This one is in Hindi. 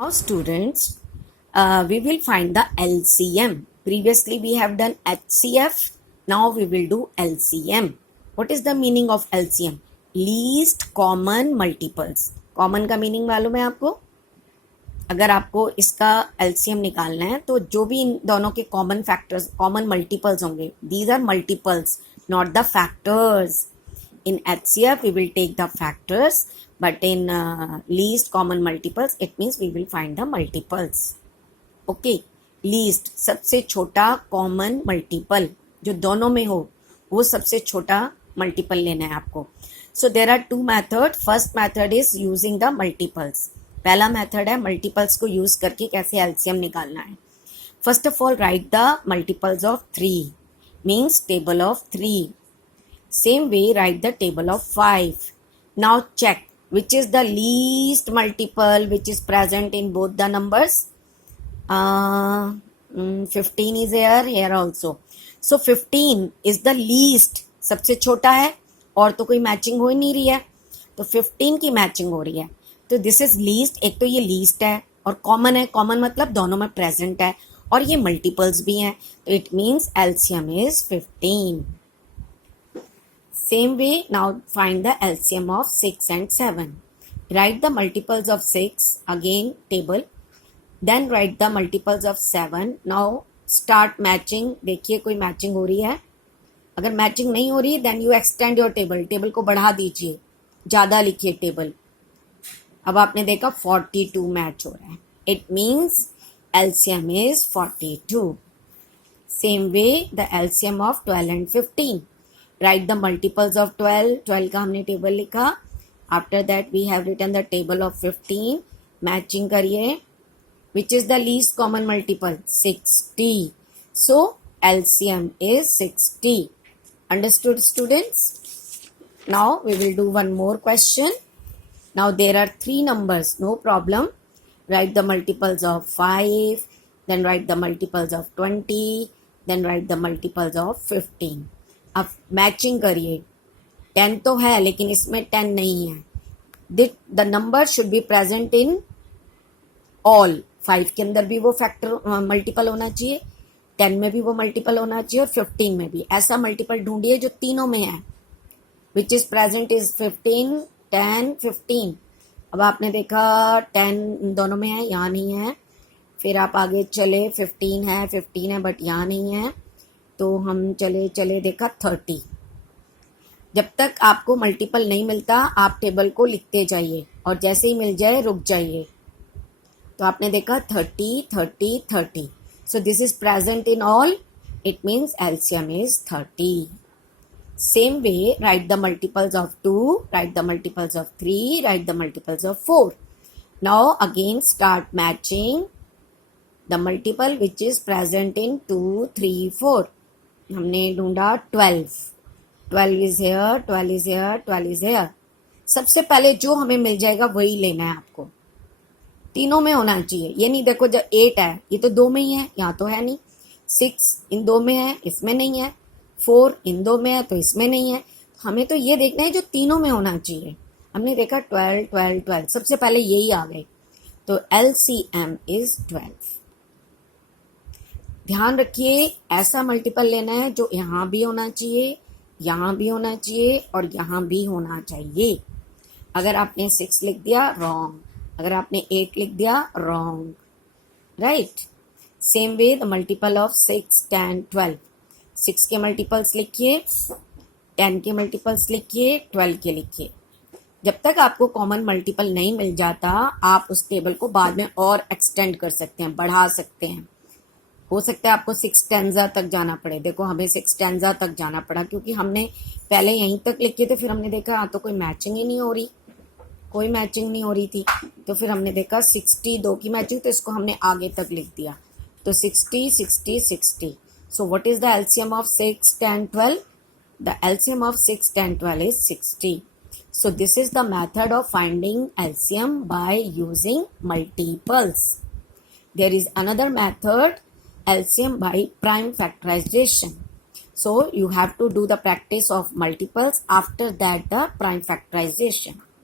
Now students, we will find the LCM. Previously we have done HCF. Now we will do LCM. What is the meaning of LCM? Least common multiples. Common का meaning मालूम है आपको? अगर आपको इसका LCM निकालना है तो जो भी इन दोनों के common factors, common multiples होंगे, these are multiples, not the factors. In HCF we will take the factors, but in least common multiples it means we will find the multiples. Okay, least सबसे छोटा common multiple जो दोनों में हो वो सबसे छोटा multiple लेना है आपको. So there are two methods. First method is using the multiples. पहला मेथड है मल्टीपल्स को यूज करके कैसे एलसीएम निकालना है. First of all right the multiples of 3 means table of 3. Same way write the table of 5. Now check which is the least multiple which is present in both the numbers. 15 is here also. So 15 is the least, सबसे छोटा है और तो कोई मैचिंग हो ही नहीं रही है तो 15 की मैचिंग हो रही है तो दिस इज लीस्ट. एक तो ये लीस्ट है और कॉमन है. कॉमन मतलब दोनों में प्रेजेंट है और ये मल्टीपल्स भी हैं तो it means LCM is 15. Same way, now find the LCM of 6 and 7. Write the multiples of 6, again table. Then write the multiples of 7. Now start matching. देखिए कोई मैचिंग हो रही है. अगर मैचिंग नहीं हो रही then you extend your table. Table को बढ़ा दीजिए, ज़्यादा लिखिए टेबल. अब आपने देखा 42 मैच हो रहा है. It means LCM is 42. Same way the LCM of 12 and 15. Write the multiples of 12. 12 का हमने टेबल लिखा. After that we have written the table of 15. Matching करिए. Which is the least common multiple? 60. So LCM is 60. Understood students? Now we will do one more question. Now there are 3 numbers. No problem. Write the multiples of 5. Then write the multiples of 20. Then write the multiples of 15. अब मैचिंग करिए. 10 तो है लेकिन इसमें 10 नहीं है. The number should be present in all. 5 के अंदर भी वो फैक्टर मल्टीपल होना चाहिए, 10 में भी वो मल्टीपल होना चाहिए और 15 में भी. ऐसा मल्टीपल ढूंढिए जो तीनों में है. Which is present is 15, 10, 15. अब आपने देखा 10 इन दोनों में है, यहाँ नहीं है. फिर आप आगे चले 15 है बट यहाँ नहीं है तो हम चले देखा 30. जब तक आपको मल्टीपल नहीं मिलता आप टेबल को लिखते जाइए और जैसे ही मिल जाए रुक जाइए. तो आपने देखा 30, 30, 30. So this is present in all. It means LCM is 30. Same way right the multiples of 2, right the multiples of 3, right the multiples of 4. Now again start matching the multiple which is present in 2, 3, 4. हमने ढूंढा 12. 12 is here, 12 is here, 12 is here. सबसे पहले जो हमें मिल जाएगा वही लेना है आपको. तीनों में होना चाहिए. ये नहीं देखो जब 8 है ये तो 2 में ही है, यहाँ तो है नहीं. 6 इन 2 में है, इसमें नहीं है. 4 इन 2 में है तो इसमें नहीं है. हमें तो ये देखना है जो तीनों में होना चाहिए. हमने देखा 12, 12, 12. सबसे पहले यही आ गए तो LCM इज 12. ध्यान रखिए ऐसा मल्टीपल लेना है जो यहाँ भी होना चाहिए, यहाँ भी होना चाहिए और यहाँ भी होना चाहिए. अगर आपने 6 लिख दिया रॉन्ग, अगर आपने 8 लिख दिया wrong. Right. Same way the multiple of 6, 10, 12. 6 के मल्टीपल्स लिखिए, 10 के मल्टीपल्स लिखिए, 12 के लिखिए. जब तक आपको कॉमन मल्टीपल नहीं मिल जाता आप उस टेबल को बाद में और एक्सटेंड कर सकते हैं, बढ़ा सकते हैं. हो सकता है आपको 6 टेंजा तक जाना पड़े. देखो हमें 6 टेंजा तक जाना पड़ा क्योंकि हमने पहले यहीं तक लिखे थे. फिर हमने देखा हाँ तो कोई मैचिंग ही नहीं हो रही, कोई मैचिंग नहीं हो रही थी. तो फिर हमने देखा 62 की मैचिंग तो इसको हमने आगे तक लिख दिया. तो 60, 60, 60. So what is the LCM of 6, 10, 12? The LCM of 6, 10, 12 is 60. So this is the method of finding LCM by using multiples. There is another method, LCM by prime factorization. So you have to do the practice of multiples, after that the prime factorization.